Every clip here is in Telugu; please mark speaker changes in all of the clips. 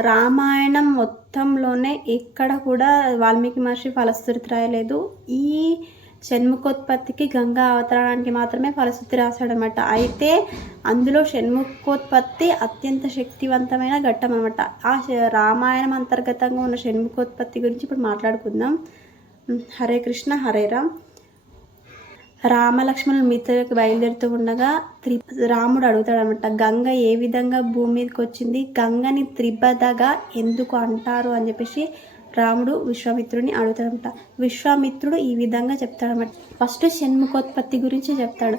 Speaker 1: రామాయణం మొత్తంలోనే ఎక్కడ కూడా వాల్మీకి మహర్షి ఫలశ్రుతి రాయలేదు. ఈ షణ్ముఖోత్పత్తికి గంగా అవతరణానికి మాత్రమే ఫలశ్రుతి రాశాడనమాట అయితే అందులో షణ్ముఖోత్పత్తి అత్యంత శక్తివంతమైన ఘట్టం అనమాట ఆ రామాయణం అంతర్గతంగా ఉన్న షణ్ముఖోత్పత్తి గురించి ఇప్పుడు మాట్లాడుకుందాం. హరే కృష్ణ హరే రామ్. రామలక్ష్మణులు మిత్రులకు బయలుదేరుతూ ఉండగా త్రి రాముడు అడుగుతాడు అనమాట గంగ ఏ విధంగా భూమి మీదకి వచ్చింది? గంగని త్రిపదగా ఎందుకు అంటారు? అని చెప్పేసి రాముడు విశ్వామిత్రుడిని అడుగుతాడనమాట విశ్వామిత్రుడు ఈ విధంగా చెప్తాడనమాట ఫస్ట్ షణ్ముఖోత్పత్తి గురించి చెప్తాడు.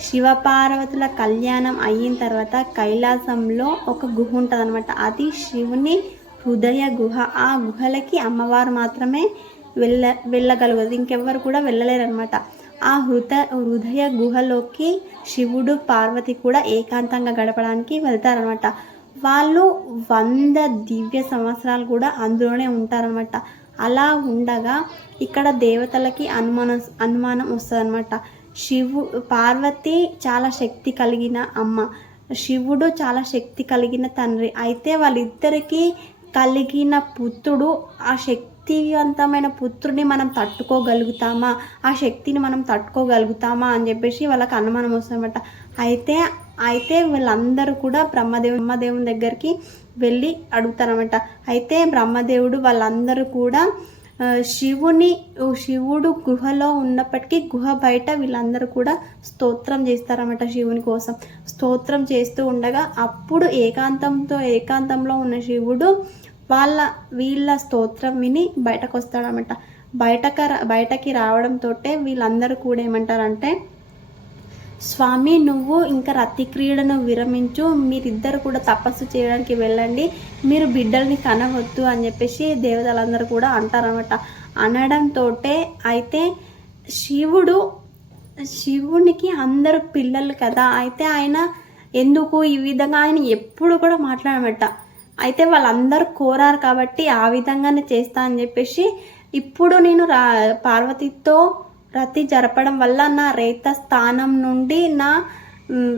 Speaker 1: శివపార్వతుల కళ్యాణం అయిన తర్వాత కైలాసంలో ఒక గుహ ఉంటుంది అనమాట అది శివుని హృదయ గుహ. ఆ గుహలకి అమ్మవారు మాత్రమే వెళ్ళ వెళ్ళగలుగుతుంది ఇంకెవ్వరు కూడా వెళ్ళలేరు అనమాట ఆ హృద హృదయ గుహలోకి శివుడు పార్వతి కూడా ఏకాంతంగా గడపడానికి వెళ్తారనమాట వాళ్ళు వంద దివ్య సంవత్సరాలు కూడా అందులోనే ఉంటారనమాట అలా ఉండగా ఇక్కడ దేవతలకి అనుమానం అనుమానం వస్తుందన్నమాట. శివు పార్వతి చాలా శక్తి కలిగిన అమ్మ. శివుడు చాలా శక్తి కలిగిన తండ్రి. అయితే వాళ్ళిద్దరికీ కలిగిన పుత్రుడు ఆ శక్తి శక్తివంతమైన పుత్రుడిని మనం తట్టుకోగలుగుతామా? ఆ శక్తిని మనం తట్టుకోగలుగుతామా అని చెప్పేసి వాళ్ళకి అనుమానం వస్తుందన్నమాట. అయితే అయితే వీళ్ళందరూ కూడా బ్రహ్మదేవు బ్రహ్మదేవుని దగ్గరికి వెళ్ళి అడుగుతారనమాట అయితే బ్రహ్మదేవుడు వాళ్ళందరూ కూడా శివుని శివుడు గుహలో ఉన్నప్పటికీ గుహ బయట వీళ్ళందరూ కూడా స్తోత్రం చేస్తారన్నమాట శివుని కోసం. స్తోత్రం చేస్తూ ఉండగా అప్పుడు ఏకాంతంతో ఏకాంతంలో ఉన్న శివుడు వాళ్ళ వీళ్ళ స్తోత్రం విని బయటకు వస్తాడనమాట బయటక బయటకి రావడంతో వీళ్ళందరూ కూడా ఏమంటారంటే స్వామి నువ్వు ఇంకా రతి క్రీడను విరమించు మీరిద్దరు కూడా తపస్సు చేయడానికి వెళ్ళండి మీరు బిడ్డల్ని కనవద్దు అని చెప్పేసి దేవతలందరూ కూడా అంటారనమాట. అనడంతో అయితే శివుడు శివునికి అందరు పిల్లలు కదా అయితే ఆయన ఎందుకు ఈ విధంగా ఆయన ఎప్పుడు కూడా మాట్లాడమట అయితే వాళ్ళందరూ కోరారు కాబట్టి ఆ విధంగానే చేస్తా అని చెప్పేసి ఇప్పుడు నేను రా పార్వతితో రతి జరపడం వల్ల నా రేత స్థానం నుండి నా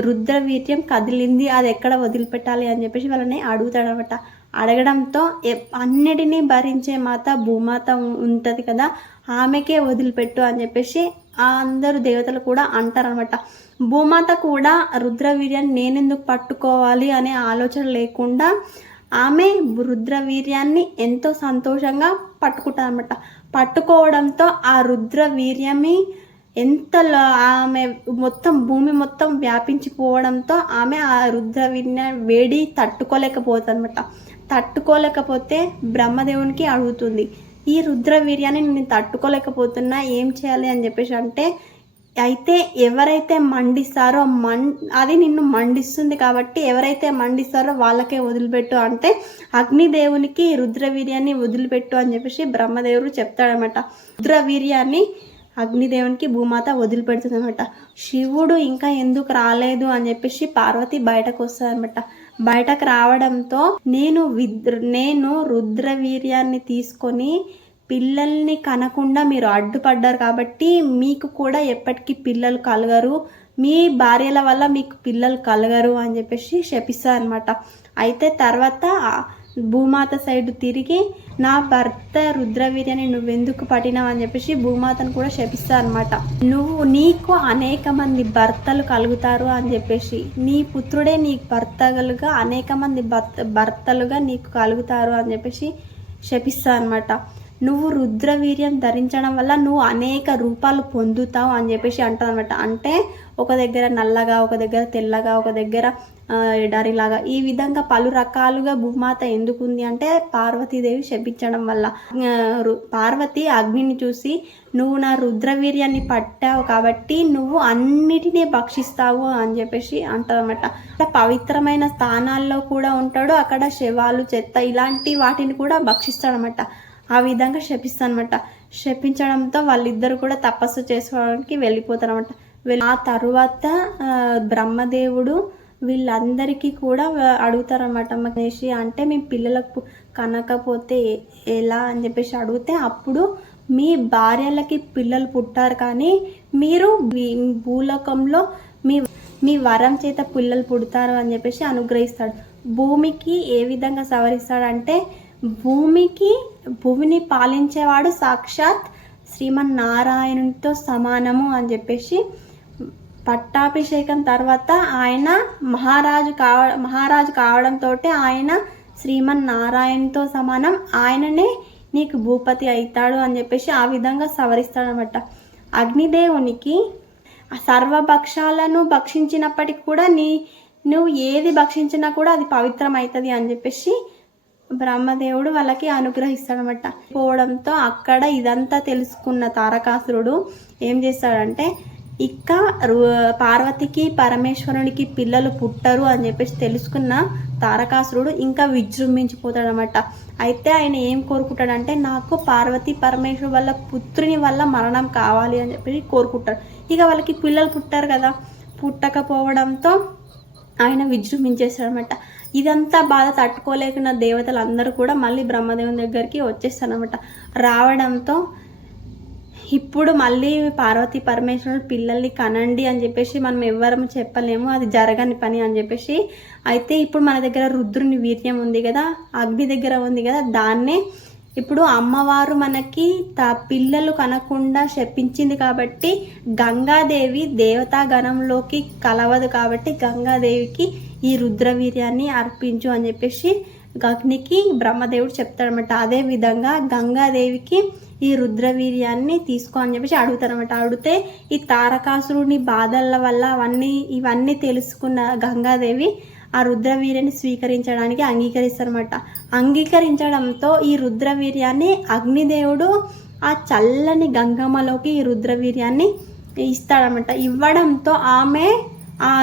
Speaker 1: రుద్రవీర్యం కదిలింది. అది ఎక్కడ వదిలిపెట్టాలి అని చెప్పేసి వాళ్ళని అడుగుతాడనమాట అడగడంతో ఎ- అన్నిటినీ భరించే మాత భూమాత ఉంటుంది కదా ఆమెకే వదిలిపెట్టు అని చెప్పేసి ఆ అందరు దేవతలు కూడా అంటారనమాట భూమాత కూడా రుద్రవీర్యాన్ని నేనెందుకు పట్టుకోవాలి అనే ఆలోచన లేకుండా ఆమె రుద్రవీర్యాన్ని ఎంతో సంతోషంగా పట్టుకుంటుంది పట్టుకోవడంతో ఆ రుద్రవీర్యమి ఎంత ఆమె మొత్తం భూమి మొత్తం వ్యాపించిపోవడంతో ఆమె ఆ రుద్రవీర్య వేడి తట్టుకోలేకపోతుందన్నమాట. తట్టుకోలేకపోతే బ్రహ్మదేవునికి అడుగుతుంది. ఈ రుద్రవీర్యాన్ని నేను తట్టుకోలేకపోతున్నా ఏం చేయాలి అని చెప్పేసి అంటే అయితే ఎవరైతే మండిస్తారో మం అది నిన్ను మండిస్తుంది కాబట్టి ఎవరైతే మండిస్తారో వాళ్ళకే వదిలిపెట్టు అంటే అగ్నిదేవునికి రుద్రవీర్యాన్ని వదిలిపెట్టు అని చెప్పేసి బ్రహ్మదేవుడు చెప్తాడనమాట. రుద్రవీర్యాన్ని అగ్నిదేవునికి భూమాత వదిలిపెడుతుంది అనమాట శివుడు ఇంకా ఎందుకు రాలేదు అని చెప్పేసి పార్వతి బయటకు వస్తుందనమాట బయటకు రావడంతో నేను విద్ నేను రుద్రవీర్యాన్ని తీసుకొని పిల్లల్ని కనకుండా మీరు అడ్డుపడ్డారు కాబట్టి మీకు కూడా ఎప్పటికీ పిల్లలు కలగరు. మీ భార్యల వల్ల మీకు పిల్లలు కలగరు అని చెప్పేసి శపిస్తారు అనమాట అయితే తర్వాత భూమాత సైడ్ తిరిగి నా భర్త రుద్రవీర్యాన్ని నువ్వెందుకు పట్టినావు అని చెప్పేసి భూమాతను కూడా శపిస్తా అనమాట నువ్వు నీకు అనేక మంది భర్తలు కలుగుతారు అని చెప్పేసి నీ పుత్రుడే నీకు భర్తలుగా అనేక మంది భర్త భర్తలుగా నీకు కలుగుతారు అని చెప్పేసి శపిస్తా అనమాట నువ్వు రుద్రవీర్యం ధరించడం వల్ల నువ్వు అనేక రూపాలు పొందుతావు అని చెప్పేసి అంటారు అనమాట అంటే ఒక దగ్గర నల్లగా ఒక దగ్గర తెల్లగా ఒక దగ్గర ఎడారిలాగా. ఈ విధంగా పలు రకాలుగా భూమాత ఎందుకుంది అంటే పార్వతీదేవి శపించడం వల్ల. పార్వతి అగ్నిని చూసి నువ్వు నా రుద్రవీర్యాన్ని పట్టావు కాబట్టి నువ్వు అన్నిటినీ భక్షిస్తావు అని చెప్పేసి అంటారనమాట పవిత్రమైన స్థానాల్లో కూడా ఉంటాడు. అక్కడ శవాలు చెత్త ఇలాంటి వాటిని కూడా భక్షిస్తాడనమాట ఆ విధంగా శపిస్తానమాట. శపించడంతో వాళ్ళిద్దరు కూడా తపస్సు చేసుకోవడానికి వెళ్ళిపోతారనమాట. ఆ తర్వాత బ్రహ్మదేవుడు వీళ్ళందరికీ కూడా అడుగుతారనమాట. మహేషి అంటే మీ పిల్లలకు కనకపోతే ఎలా? అని చెప్పేసి అడిగితే అప్పుడు మీ భార్యలకి పిల్లలు పుట్టారు కానీ మీరు భూలోకంలో మీ మీ వరం చేత పిల్లలు పుడతారు అని చెప్పేసి అనుగ్రహిస్తాడు. భూమికి ఏ విధంగా సవరిస్తాడంటే భూమికి భూమిని పాలించేవాడు సాక్షాత్ శ్రీమన్నారాయణునితో సమానము అని చెప్పేసి పట్టాభిషేకం తర్వాత ఆయన మహారాజు కావ మహారాజు కావడంతో ఆయన శ్రీమన్నారాయణతో సమానం. ఆయననే నీకు భూపతి అవుతాడు అని చెప్పేసి ఆ విధంగా సవరిస్తాడనమాట అగ్నిదేవునికి సర్వభక్షాలను భక్షించినప్పటికి కూడా నీ నువ్వు ఏది భక్షించినా కూడా అది పవిత్రం అవుతుంది అని చెప్పేసి బ్రహ్మదేవుడు వాళ్ళకి అనుగ్రహిస్తాడనమాట. పోవడంతో అక్కడ ఇదంతా తెలుసుకున్న తారకాసురుడు ఏం చేస్తాడంటే ఇక రు- పార్వతికి పరమేశ్వరునికి పిల్లలు పుట్టరు అని చెప్పేసి తెలుసుకున్న తారకాసురుడు ఇంకా విజృంభించిపోతాడనమాట. అయితే ఆయన ఏం కోరుకుంటాడంటే నాకు పార్వతి పరమేశ్వరు వల్ల పుత్రుని వల్ల మరణం కావాలి అని చెప్పేసి కోరుకుంటాడు. ఇక వాళ్ళకి పిల్లలు పుట్టారు కదా. పుట్టకపోవడంతో ఆయన విజృంభించేస్తాడనమాట ఇదంతా బాధ తట్టుకోలేకున్న దేవతలు అందరూ కూడా మళ్ళీ బ్రహ్మదేవుని దగ్గరికి వచ్చేస్తారనమాట రావడంతో ఇప్పుడు మళ్ళీ పార్వతీ పరమేశ్వరుడు పిల్లల్ని కనండి అని చెప్పేసి మనం ఎవ్వరం చెప్పలేము అది జరగని పని అని చెప్పేసి. అయితే ఇప్పుడు మన దగ్గర రుద్రుని వీర్యం ఉంది కదా అగ్ని దగ్గర ఉంది కదా దాన్నే ఇప్పుడు అమ్మవారు మనకి త పిల్లలు కనకుండా శపించింది కాబట్టి గంగాదేవి దేవతా గణంలోకి కలవదు కాబట్టి గంగాదేవికి ఈ రుద్రవీర్యాన్ని అర్పించు అని చెప్పేసి అగ్నికి బ్రహ్మదేవుడు చెప్తాడనమాట అదే విధంగా గంగాదేవికి ఈ రుద్రవీర్యాన్ని తీసుకో అని చెప్పేసి అడుగుతారనమాట అడిగితే ఈ తారకాసురుని బాధల వల్ల అవన్నీ ఇవన్నీ తెలుసుకున్న గంగాదేవి ఆ రుద్రవీర్యాన్ని స్వీకరించడానికి అంగీకరిస్తారనమాట అంగీకరించడంతో ఈ రుద్రవీర్యాన్ని అగ్నిదేవుడు ఆ చల్లని గంగమ్మలోకి ఈ రుద్రవీర్యాన్ని ఇస్తాడనమాట ఇవ్వడంతో ఆమె ఆ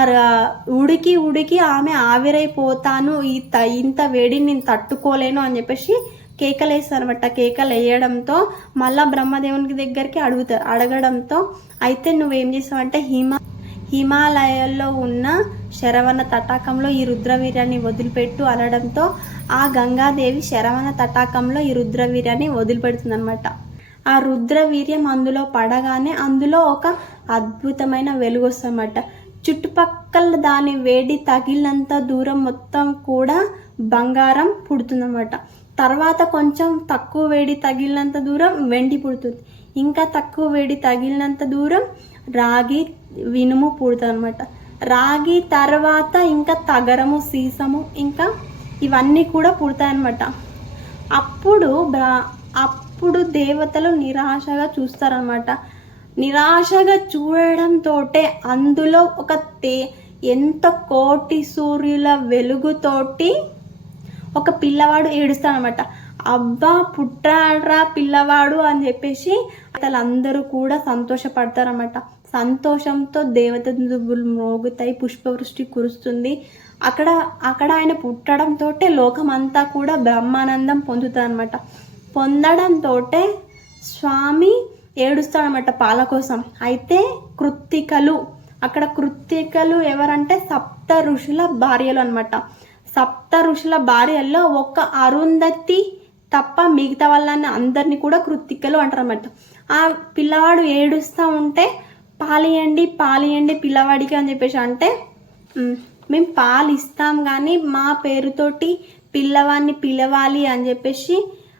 Speaker 1: ఉడికి ఉడికి ఆమె ఆవిరైపోతాను ఈ ఇంత వేడిని నేను తట్టుకోలేను అని చెప్పేసి కేకలు వేస్తారనమాట కేకలు వేయడంతో మళ్ళా బ్రహ్మదేవునికి దగ్గరికి అడుగుతారు. అడగడంతో అయితే నువ్వేం చేస్తావంటే హిమ హిమాలయాల్లో ఉన్న శరవణ తటాకంలో ఈ రుద్రవీర్యాన్ని వదిలిపెట్టు అనడంతో ఆ గంగాదేవి శరవణ తటాకంలో ఈ రుద్రవీర్యాన్ని వదిలిపెడుతుందనమాట ఆ రుద్రవీర్యం అందులో పడగానే అందులో ఒక అద్భుతమైన వెలుగు వస్తుందన్నమాట. చుట్టుపక్కల దాని వేడి తగిలినంత దూరం మొత్తం కూడా బంగారం పుడుతుందన్నమాట. తర్వాత కొంచెం తక్కువ వేడి తగిలినంత దూరం వెండి పుడుతుంది. ఇంకా తక్కువ వేడి తగిలినంత దూరం రాగి వినుము పుడుతుంది అనమాట రాగి తర్వాత ఇంకా తగరము సీసము ఇంకా ఇవన్నీ కూడా పుడతాయన్నమాట. అప్పుడు బ్రా- అప్పుడు దేవతలు నిరాశగా చూస్తారనమాట నిరాశగా చూడడంతో అందులో ఒక తే ఎంత కోటి సూర్యుల వెలుగుతోటి ఒక పిల్లవాడు ఏడుస్తాడనమాట అబ్బా పుట్టాడ్రా పిల్లవాడు అని చెప్పేసి అందరూ కూడా సంతోషపడతారన్నమాట. సంతోషంతో దేవత దుబ్బులు మోగుతాయి పుష్పవృష్టి కురుస్తుంది. అక్కడ అక్కడ ఆయన పుట్టడంతో లోకమంతా కూడా బ్రహ్మానందం పొందుతారనమాట పొందడంతో స్వామి ఏడుస్తాడనమాట పాల కోసం అయితే కృత్తికలు అక్కడ కృత్తికలు ఎవరంటే సప్త ఋషుల భార్యలు అనమాట సప్త ఋషుల భార్యల్లో ఒక్క అరుంధతి తప్ప మిగతా వాళ్ళని అందరినీ కూడా కృత్తికలు అంటారన్నమాట. ఆ పిల్లవాడు ఏడుస్తూ ఉంటే పాలియండి పాలియండి పిల్లవాడికి అని చెప్పేసి అంటే మేము పాలు ఇస్తాం కానీ మా పేరుతోటి పిల్లవాడిని పిలవాలి అని చెప్పేసి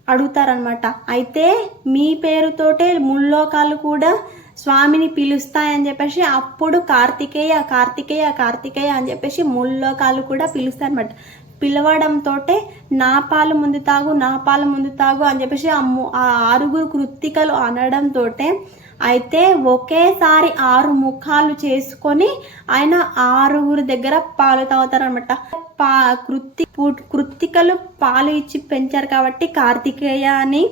Speaker 1: అడుగుతారనమాట అయితే మీ పేరుతోటే ముల్లోకాలు కూడా స్వామిని పిలుస్తాయని చెప్పేసి అప్పుడు కార్తికేయ కార్తికేయ కార్తికేయ అని చెప్పేసి ముల్లోకాలు కూడా పిలుస్తాయి అనమాట పిలవడంతో నా పాలు ముందు తాగు నా పాలు ముందు తాగు అని చెప్పేసి ఆ ఆరుగురు కృత్తికలు అనడంతో అయితే ఒకేసారి ఆరు ముఖాలు చేసుకొని ఆయన ఆరుగురు దగ్గర పాలు తాగుతారనమాట పా కృత్తి కృత్తికలు పాలు ఇచ్చి పెంచారు కాబట్టి కార్తికేయ అని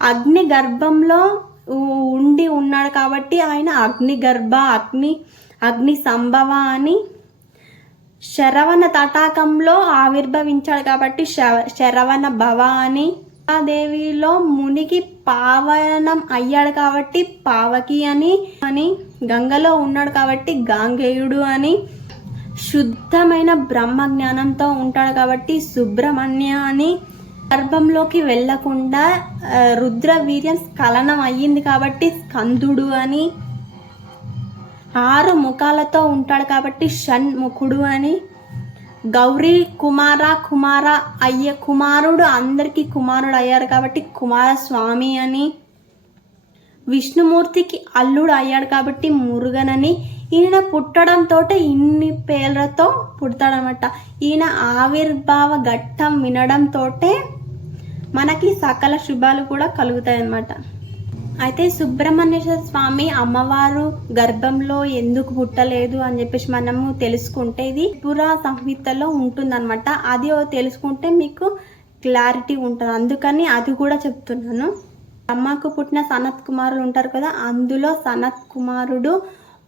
Speaker 1: అగ్ని గర్భంలో ఉండి ఉన్నాడు కాబట్టి ఆయన అగ్ని గర్భ అగ్ని అగ్ని సంభవ అని శరవణ తటాకంలో ఆవిర్భవించాడు కాబట్టి శరవణ భవ అని దేవిలో మునిగి పావనం అయ్యాడు కాబట్టి పావకి అని అని గంగలో ఉన్నాడు కాబట్టి గాంగేయుడు అని శుద్ధమైన బ్రహ్మ జ్ఞానంతో ఉంటాడు కాబట్టి సుబ్రహ్మణ్య అని గర్భంలోకి వెళ్ళకుండా రుద్ర వీర్యం స్ఖలనం అయ్యింది కాబట్టి స్కందుడు అని ఆరు ముఖాలతో ఉంటాడు కాబట్టి షణ్ముఖుడు అని గౌరీ కుమార కుమార అయ్య కుమారుడు అందరికీ కుమారుడు అయ్యాడు కాబట్టి కుమారస్వామి అని విష్ణుమూర్తికి అల్లుడు అయ్యాడు కాబట్టి మురుగన్ అని ఈయన పుట్టడంతో ఇన్ని పేర్లతో పుడతాడనమాట ఈయన ఆవిర్భావ ఘట్టం వినడంతో మనకి సకల శుభాలు కూడా కలుగుతాయి అన్నమాట అయితే సుబ్రహ్మణ్యేశ్వర స్వామి అమ్మవారు గర్భంలో ఎందుకు పుట్టలేదు అని చెప్పేసి మనము తెలుసుకుంటే ఇది పురా సంహితలో ఉంటుందన్నమాట. అది తెలుసుకుంటే మీకు క్లారిటీ ఉంటుంది. అందుకని అది కూడా చెప్తున్నాను. అమ్మకు పుట్టిన సనత్ కుమారులు ఉంటారు కదా అందులో సనత్ కుమారుడు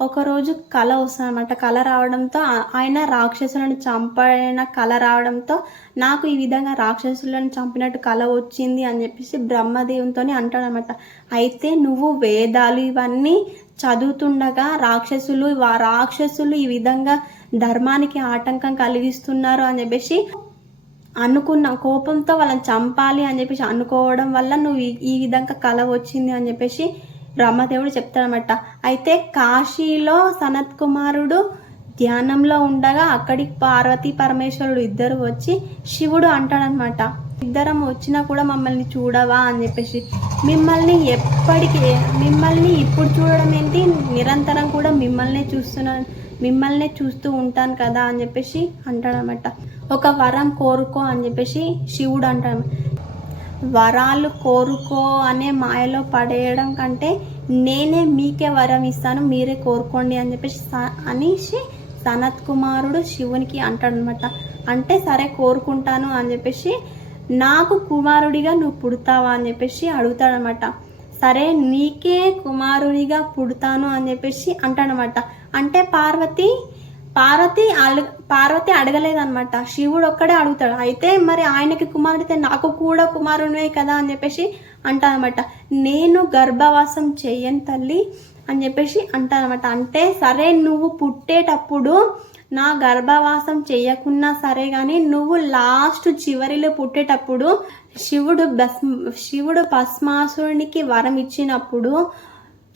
Speaker 1: ఒకరోజు కళ వస్తుంది అనమాట కళ రావడంతో ఆయన రాక్షసులను చంపిన కళ రావడంతో నాకు ఈ విధంగా రాక్షసులను చంపినట్టు కళ వచ్చింది అని చెప్పేసి బ్రహ్మదేవునితో అంటాడనమాట అయితే నువ్వు వేదాలు ఇవన్నీ చదువుతుండగా రాక్షసులు రాక్షసులు ఈ విధంగా ధర్మానికి ఆటంకం కలిగిస్తున్నారు అని చెప్పేసి అనుకున్న కోపంతో వాళ్ళని చంపాలి అని చెప్పేసి అనుకోవడం వల్ల నువ్వు ఈ- ఈ విధంగా కళ వచ్చింది అని చెప్పేసి బ్రహ్మదేవుడు చెప్తాడనమాట అయితే కాశీలో సనత్ కుమారుడు ధ్యానంలో ఉండగా అక్కడికి పార్వతీ పరమేశ్వరుడు ఇద్దరు వచ్చి శివుడు అంటాడనమాట ఇద్దరం వచ్చినా కూడా మమ్మల్ని చూడవా? అని చెప్పేసి. మిమ్మల్ని ఎప్పటికీ మిమ్మల్ని ఇప్పుడు చూడడం ఏంటి? నిరంతరం కూడా మిమ్మల్నే చూస్తున్నాను మిమ్మల్నే చూస్తూ ఉంటాను కదా? అని చెప్పేసి అంటాడనమాట ఒక వరం కోరుకో అని చెప్పేసి శివుడు అంటాడు. వరాలు కోరుకో అనే మాయలో పడేయడం కంటే నేనే మీకే వరం ఇస్తాను మీరే కోరుకోండి అని చెప్పేసి స- అనేసి సనత్ కుమారుడు శివునికి అంటాడనమాట అంటే సరే కోరుకుంటాను అని చెప్పేసి నాకు కుమారుడిగా నువ్వు పుడతావా అని చెప్పేసి అడుగుతాడనమాట సరే నీకే కుమారుడిగా పుడతాను అని చెప్పేసి అంటాడనమాట అంటే పార్వతి పార్వతి అలు పార్వతి అడగలేదన్నమాట. శివుడు ఒక్కడే అడుగుతాడు. అయితే మరి ఆయనకి కుమారుడితే నాకు కూడా కుమారుడే కదా అని చెప్పేసి అంటానమాట నేను గర్భవాసం చెయ్యను తల్లి అని చెప్పేసి అంటానమాట అంటే సరే నువ్వు పుట్టేటప్పుడు నా గర్భవాసం చేయకున్నా సరే కానీ నువ్వు లాస్ట్ చివరిలో పుట్టేటప్పుడు శివుడు భస్మ శివుడు భస్మాసురునికి వరం ఇచ్చినప్పుడు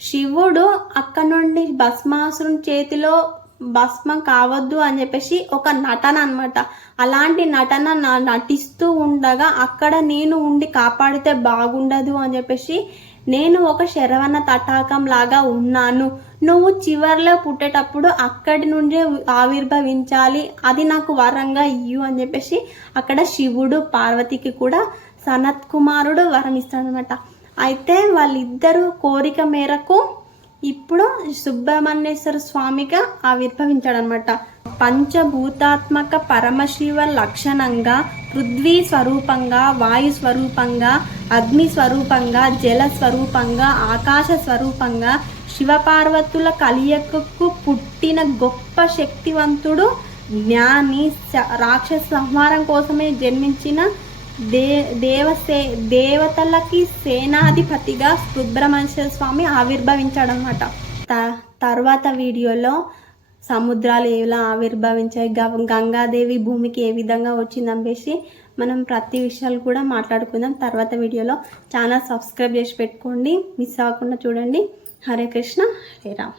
Speaker 1: శివుడు అక్కడ నుండి భస్మాసురుని చేతిలో భస్మం కావద్దు అని చెప్పేసి ఒక నటన అనమాట అలాంటి నటన నా నటిస్తూ ఉండగా అక్కడ నేను ఉండి కాపాడితే బాగుండదు అని చెప్పేసి నేను ఒక శరవణ తటాకం లాగా ఉన్నాను. నువ్వు చివరిలో పుట్టేటప్పుడు అక్కడి నుండే ఆవిర్భవించాలి. అది నాకు వరంగా ఇయ్యు అని చెప్పేసి అక్కడ శివుడు పార్వతికి కూడా సనత్ కుమారుడు వరం ఇస్తాడనమాట అయితే వాళ్ళిద్దరూ కోరిక మేరకు ఇప్పుడు సుబ్రహ్మణ్యేశ్వర స్వామిగా ఆవిర్భవించాడనమాట. పంచభూతాత్మక పరమశివ లక్షణంగా పృథ్వీ స్వరూపంగా వాయు స్వరూపంగా అగ్ని స్వరూపంగా జల స్వరూపంగా ఆకాశ స్వరూపంగా శివపార్వతుల కలియకకు పుట్టిన గొప్ప శక్తివంతుడు జ్ఞాని రాక్షస సంహారం కోసమే జన్మించిన దే దేవసే దేవతలకి సేనాధిపతిగా సుబ్రహ్మణ్య స్వామి ఆవిర్భవించాడనమాట త తర్వాత వీడియోలో సముద్రాలు ఎలా ఆవిర్భవించాయి గంగాదేవి భూమికి ఏ విధంగా వచ్చింది అనేసి మనం ప్రతి విషయాలు కూడా మాట్లాడుకుందాం. తర్వాత వీడియోలో ఛానల్ సబ్స్క్రైబ్ చేసి పెట్టుకోండి. మిస్ అవ్వకుండా చూడండి. హరే కృష్ణ హరే రామ్.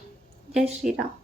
Speaker 1: జై శ్రీరామ్.